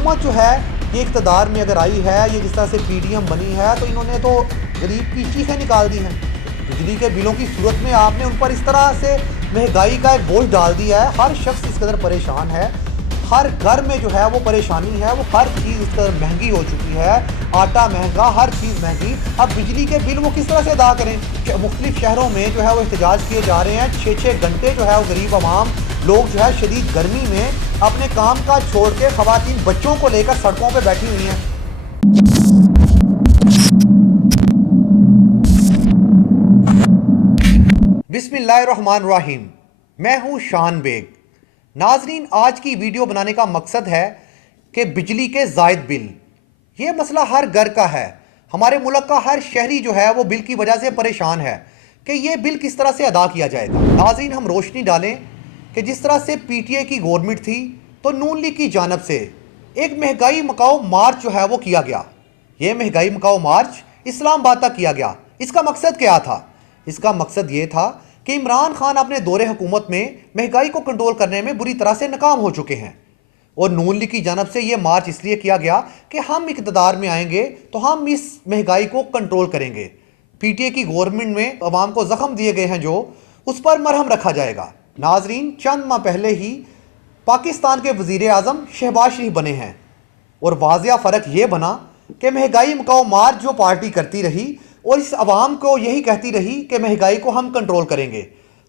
हुकूमत जो है ये इक़्तिदार में अगर आई है, ये जिस तरह से पीडीएम बनी है, तो इन्होंने तो गरीब की चीखें निकाल दी हैं। बिजली के बिलों की सूरत में आपने उन पर इस तरह से महंगाई का एक बोझ डाल दिया है। हर शख्स इस कदर परेशान है, हर घर में जो है वो परेशानी है, वो हर चीज़ इस कदर महंगी हो चुकी है। आटा महंगा, हर चीज़ महंगी। अब बिजली के बिल वो किस तरह से अदा करें? मुख्तलिफ शहरों में जो है वो एहतजाज किए जा रहे हैं। 6-6 घंटे जो है वो गरीब आवाम लोग जो है शदीद गर्मी में अपने काम काज छोड़ के ख़वातीन बच्चों को लेकर सड़कों पर बैठी हुई हैं। बिस्मिल्लाहिर्रहमानिर्रहीम। मैं हूँ शान बेग। नाजरीन, आज की वीडियो बनाने का मकसद है कि बिजली के ज़ायद बिल, ये मसला हर घर का है। हमारे मुल्क का हर शहरी जो है वो बिल की वजह से परेशान है कि ये बिल किस तरह से अदा किया जाएगा। नाजरीन, हम रोशनी डालें कि जिस तरह से पीटीआई की गवर्नमेंट थी तो नून लीग की जानब से एक महंगाई मकाओ मार्च जो है वो किया गया। ये महंगाई मकाओ मार्च इस्लामाबाद तक किया गया। इसका मकसद क्या था? इसका मकसद ये था कि इमरान खान अपने दौरे हुकूमत में महंगाई को कंट्रोल करने में बुरी तरह से नाकाम हो चुके हैं, और नून लीग की जानब से ये मार्च इसलिए किया गया कि हम इक़्तिदार में आएंगे तो हम इस महंगाई को कंट्रोल करेंगे। पीटीआई की गवर्नमेंट में अवाम को ज़ख्म दिए गए हैं, जो उस पर मरहम रखा जाएगा। नाजरीन, चंद माह पहले ही पाकिस्तान के वज़ीर आज़म शहबाज शरीफ बने हैं, और वाज़िया फ़र्क ये बना कि महंगाई मकाओ मार्च जो पार्टी करती रही और इस अवाम को यही कहती रही कि महंगाई को हम कंट्रोल करेंगे।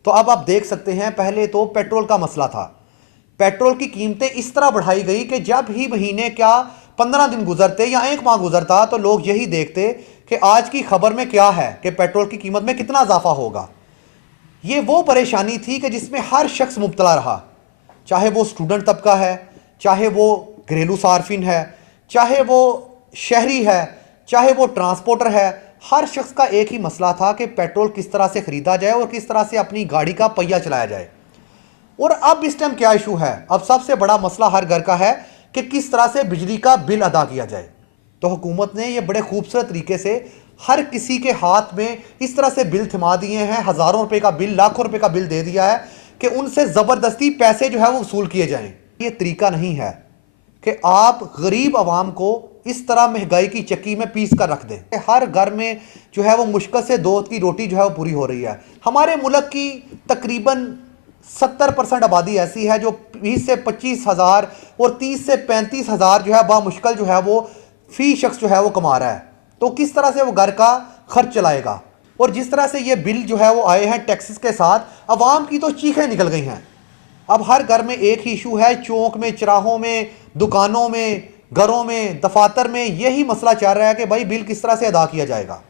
तो अब आप देख सकते हैं, पहले तो पेट्रोल का मसला था। पेट्रोल की कीमतें इस तरह बढ़ाई गई कि जब ही महीने क्या 15 दिन गुजरते या 1 माह गुजरता तो लोग यही देखते कि आज की खबर में क्या है कि पेट्रोल की कीमत में कितना इजाफा होगा। ये वो परेशानी थी कि जिसमें हर शख्स मुब्तला रहा, चाहे वो स्टूडेंट तबका है, चाहे वो घरेलू सार्फिन है, चाहे वो शहरी है, चाहे वो ट्रांसपोर्टर है। हर शख्स का एक ही मसला था कि पेट्रोल किस तरह से ख़रीदा जाए और किस तरह से अपनी गाड़ी का पहिया चलाया जाए। और अब इस टाइम क्या इशू है? अब सबसे बड़ा मसला हर घर का है कि किस तरह से बिजली का बिल अदा किया जाए। तो हुकूमत ने ये बड़े खूबसूरत तरीके से हर किसी के हाथ में इस तरह से बिल थमा दिए हैं। हज़ारों रुपए का बिल, लाखों रुपए का बिल दे दिया है कि उनसे ज़बरदस्ती पैसे जो है वो वसूल किए जाएं। ये तरीका नहीं है कि आप गरीब आवाम को इस तरह महंगाई की चक्की में पीस कर रख दें। हर घर में जो है वो मुश्किल से 2 वक्त की रोटी जो है वो पूरी हो रही है। हमारे मुल्क की तकरीबन 70% आबादी ऐसी है जो 20 से 25 हज़ार और 30 से 35 हज़ार जो है बामुश्किल जो है वो फी शख्स जो है वो कमा रहा है। तो किस तरह से वो घर का खर्च चलाएगा? और जिस तरह से ये बिल जो है वो आए हैं टैक्सेस के साथ, अवाम की तो चीखें निकल गई हैं। अब हर घर में एक ही इशू है, चौक में, चराहों में, दुकानों में, घरों में, दफातर में यही मसला चल रहा है कि भाई बिल किस तरह से अदा किया जाएगा।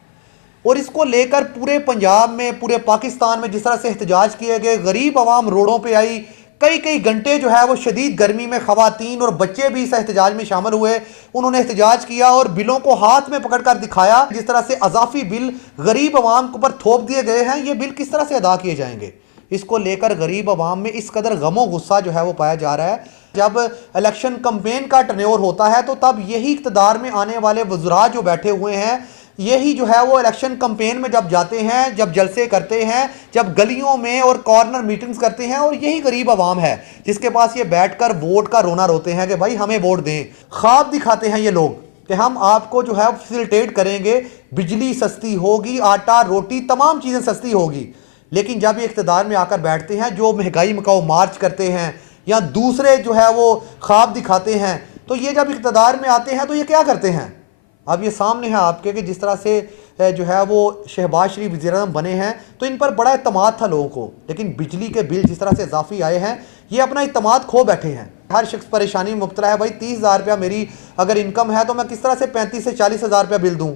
और इसको लेकर पूरे पंजाब में, पूरे पाकिस्तान में जिस तरह से एहतजाज किए गए, गरीब आवाम रोडों पे आई, कई कई घंटे जो है वो शदीद गर्मी में ख़वातीन और बच्चे भी इस एहतजाज में शामिल हुए। उन्होंने एहतजाज किया और बिलों को हाथ में पकड़ कर दिखाया जिस तरह से अजाफी बिल गरीब आवाम के ऊपर थोप दिए गए हैं। ये बिल किस तरह से अदा किए जाएंगे? इसको लेकर गरीब आवाम में इस कदर गमो गुस्सा जो है वो पाया जा रहा है। जब इलेक्शन कैंपेन का टर्नओवर होता है तो तब यही इक़्तिदार में आने वाले वज़रा जो बैठे हुए हैं, यही जो है वो इलेक्शन कैंपेन में जब जाते हैं, जब जलसे करते हैं, जब गलियों में और कॉर्नर मीटिंग्स करते हैं, और यही गरीब आवाम है जिसके पास ये बैठकर वोट का रोना रोते हैं कि भाई हमें वोट दें। ख्वाब दिखाते हैं ये लोग कि हम आपको जो है फैसिलिटेट करेंगे, बिजली सस्ती होगी, आटा रोटी तमाम चीज़ें सस्ती होगी। लेकिन जब ये इक़्तिदार में आकर बैठते हैं, जो महंगाई मकाओ मार्च करते हैं या दूसरे जो है वो ख्वाब दिखाते हैं, तो ये जब इक़्तिदार में आते हैं तो ये क्या करते हैं? अब ये सामने है आपके कि जिस तरह से जो है वो शहबाज शरीफ वज़ीर आज़म बने हैं तो इन पर बड़ा इत्मीनान था लोगों को, लेकिन बिजली के बिल जिस तरह से इजाफी आए हैं, ये अपना इत्मीनान खो बैठे हैं। हर शख्स परेशानी में मुब्तला है। भाई 30,000 रुपया मेरी अगर इनकम है तो मैं किस तरह से 35 से 40 हज़ार रुपया बिल दूँ?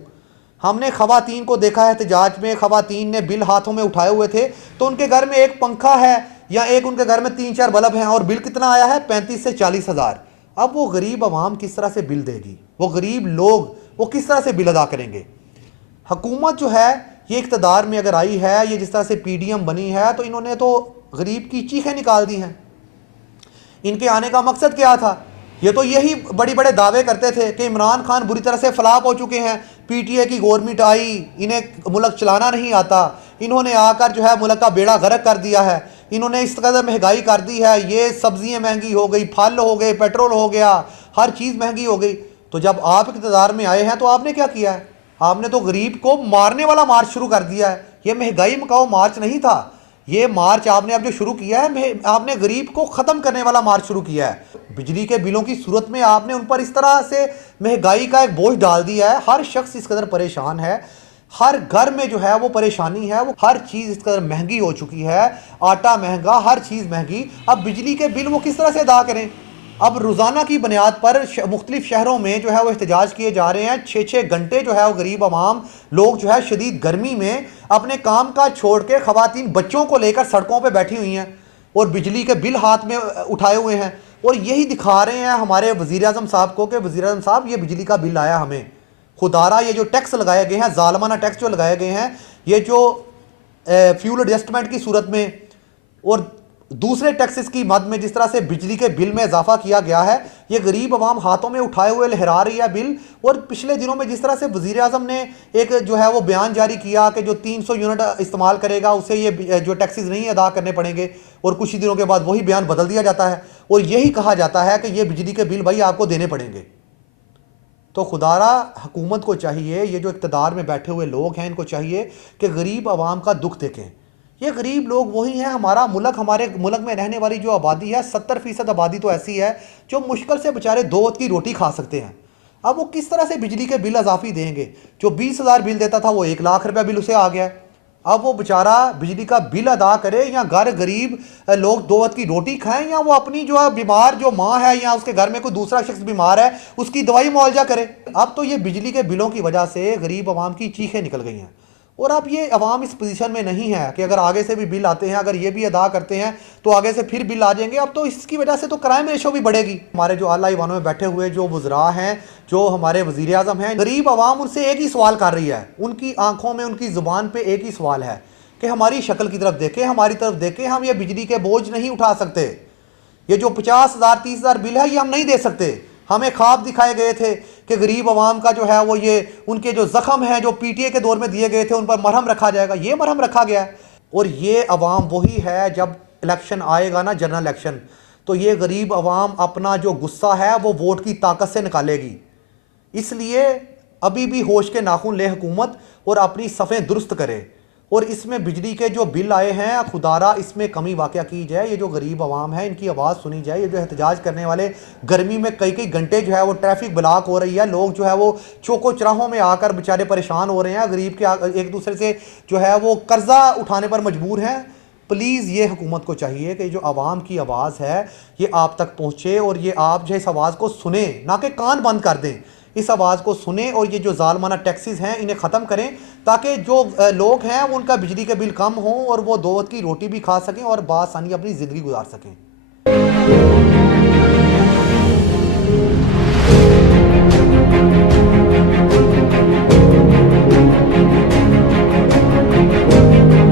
हमने ख़वातीन को देखा है एहतजाज में, ख़वातीन ने बिल हाथों में उठाए हुए थे तो उनके घर में एक पंखा है या एक उनके घर में 3-4 बल्ब हैं और बिल कितना आया है? 35 से 40 हज़ार। अब वो गरीब आवाम किस तरह से बिल देगी? वो गरीब लोग वो किस तरह से बिल अदा करेंगे? हुकूमत जो है ये इक़्तिदार में अगर आई है, ये जिस तरह से पीडीएम बनी है, तो इन्होंने तो गरीब की चीखें निकाल दी हैं। इनके आने का मकसद क्या था? ये तो यही बड़े बड़े दावे करते थे कि इमरान खान बुरी तरह से फ्लॉप हो चुके हैं, पीटीआई की गवर्नमेंट आई, इन्हें मुल्क चलाना नहीं आता, इन्होंने आकर जो है मुल्क का बेड़ा गर्क कर दिया है, इन्होंने इस कदर महंगाई कर दी है, ये सब्जियां महंगी हो गई, फल हो गए, पेट्रोल हो गया, हर चीज़ महंगी हो गई। तो जब आप इक़्तिदार में आए हैं तो आपने क्या किया है? आपने तो गरीब को मारने वाला मार्च शुरू कर दिया है। ये महंगाई मकाओ मार्च नहीं था, ये मार्च आपने अब जो शुरू किया है, आपने गरीब को ख़त्म करने वाला मार्च शुरू किया है। बिजली के बिलों की सूरत में आपने उन पर इस तरह से महंगाई का एक बोझ डाल दिया है। हर शख्स इस कदर परेशान है, हर घर में जो है वो परेशानी है, वो हर चीज़ इस कदर महंगी हो चुकी है। आटा महंगा, हर चीज़ महंगी। अब बिजली के बिल वो किस तरह से अदा करें? अब रोज़ाना की बुनियाद पर मुख्तलिफ शहरों में जो है वो एहतजाज किए जा रहे हैं। 6-6 घंटे जो है वो गरीब आवाम लोग जो है शदीद गर्मी में अपने काम का छोड़ के ख़वातीन बच्चों को लेकर सड़कों पर बैठी हुई हैं और बिजली के बिल हाथ में उठाए हुए हैं और यही दिखा रहे हैं हमारे वज़ीर आज़म साहब को कि वज़ीर आज़म साहब ये बिजली का बिल आया हमें। खुदारा ये जो टैक्स लगाए गए हैं, ज़ालमाना टैक्स जो लगाए गए हैं, ये जो फ्यूल एडजस्टमेंट की सूरत में और दूसरे टैक्सेस की मद में जिस तरह से बिजली के बिल में इजाफा किया गया है, ये गरीब आवाम हाथों में उठाए हुए लहरा रही है बिल। और पिछले दिनों में जिस तरह से वज़ीर आज़म ने एक जो है वो बयान जारी किया कि जो 300 यूनिट इस्तेमाल करेगा उसे ये जो टैक्सेस नहीं अदा करने पड़ेंगे, और कुछ ही दिनों के बाद वही बयान बदल दिया जाता है और यही कहा जाता है कि ये बिजली के बिल भाई आपको देने पड़ेंगे। तो खुदारा हुकूमत को चाहिए, ये जो इक़्तिदार में बैठे हुए लोग हैं, इनको चाहिए कि गरीब आवाम का दुख देखें। ये गरीब लोग वही हैं, हमारा मुल्क, हमारे मुल्क में रहने वाली जो आबादी है 70% आबादी तो ऐसी है जो मुश्किल से बेचारे 2 वक्त की रोटी खा सकते हैं। अब वो किस तरह से बिजली के बिल अजाफी देंगे? जो 20,000 बिल देता था वो 1 लाख रुपया बिल उसे आ गया। अब वो बेचारा बिजली का बिल अदा करे या घर गरीब लोग 2 वक्त की रोटी खाएं, या वो अपनी जो है बीमार जो माँ है या उसके घर में कोई दूसरा शख्स बीमार है उसकी दवाई मुआवजा करे। अब तो ये बिजली के बिलों की वजह से गरीब आवाम की चीखें निकल गई हैं। और अब ये अवाम इस पोजीशन में नहीं है कि अगर आगे से भी बिल आते हैं, अगर ये भी अदा करते हैं तो आगे से फिर बिल आ जाएंगे। अब तो इसकी वजह से तो क्राइम रेशो भी बढ़ेगी। हमारे जो आला ईवानों में बैठे हुए जो वज़रा हैं, जो हमारे वज़ीर आज़म हैं, गरीब आवाम उनसे एक ही सवाल कर रही है, उनकी आंखों में, उनकी ज़ुबान पे एक ही सवाल है कि हमारी शक्ल की तरफ देखें, हमारी तरफ देखें, हम ये बिजली के बोझ नहीं उठा सकते। ये जो 50,000 30,000 बिल है ये हम नहीं दे सकते। हमें ख्वाब दिखाए गए थे कि गरीब आवाम का जो है वो ये उनके जो ज़ख्म हैं जो पीटीए के दौर में दिए गए थे उन पर मरहम रखा जाएगा, ये मरहम रखा गया है। और ये अवाम वही है, जब इलेक्शन आएगा ना, जनरल इलेक्शन, तो ये गरीब आवाम अपना जो गुस्सा है वो वोट की ताकत से निकालेगी। इसलिए अभी भी होश के नाखून ले हुकूमत और अपनी सफ़ें दुरुस्त करे और इसमें बिजली के जो बिल आए हैं खुदारा इसमें कमी वाक़या की जाए। ये जो गरीब आवाम है इनकी आवाज़ सुनी जाए। ये जो एहतजाज करने वाले गर्मी में कई कई घंटे जो है वो ट्रैफिक ब्लॉक हो रही है, लोग जो है वो चौकों चौराहों में आकर बेचारे परेशान हो रहे हैं, गरीब के एक दूसरे से जो है वो कर्जा उठाने पर मजबूर हैं। प्लीज़ ये हुकूमत को चाहिए कि जो आवाम की आवाज़ है ये आप तक पहुँचे और ये आप जो इस आवाज़ को सुने, ना कि कान बंद कर दें। इस आवाज़ को सुने और ये जो ज़ालमाना टैक्सेस हैं इन्हें ख़त्म करें ताकि जो लोग हैं उनका बिजली के बिल कम हों और वो 2 वक्त की रोटी भी खा सकें और बासानी अपनी ज़िंदगी गुजार सकें।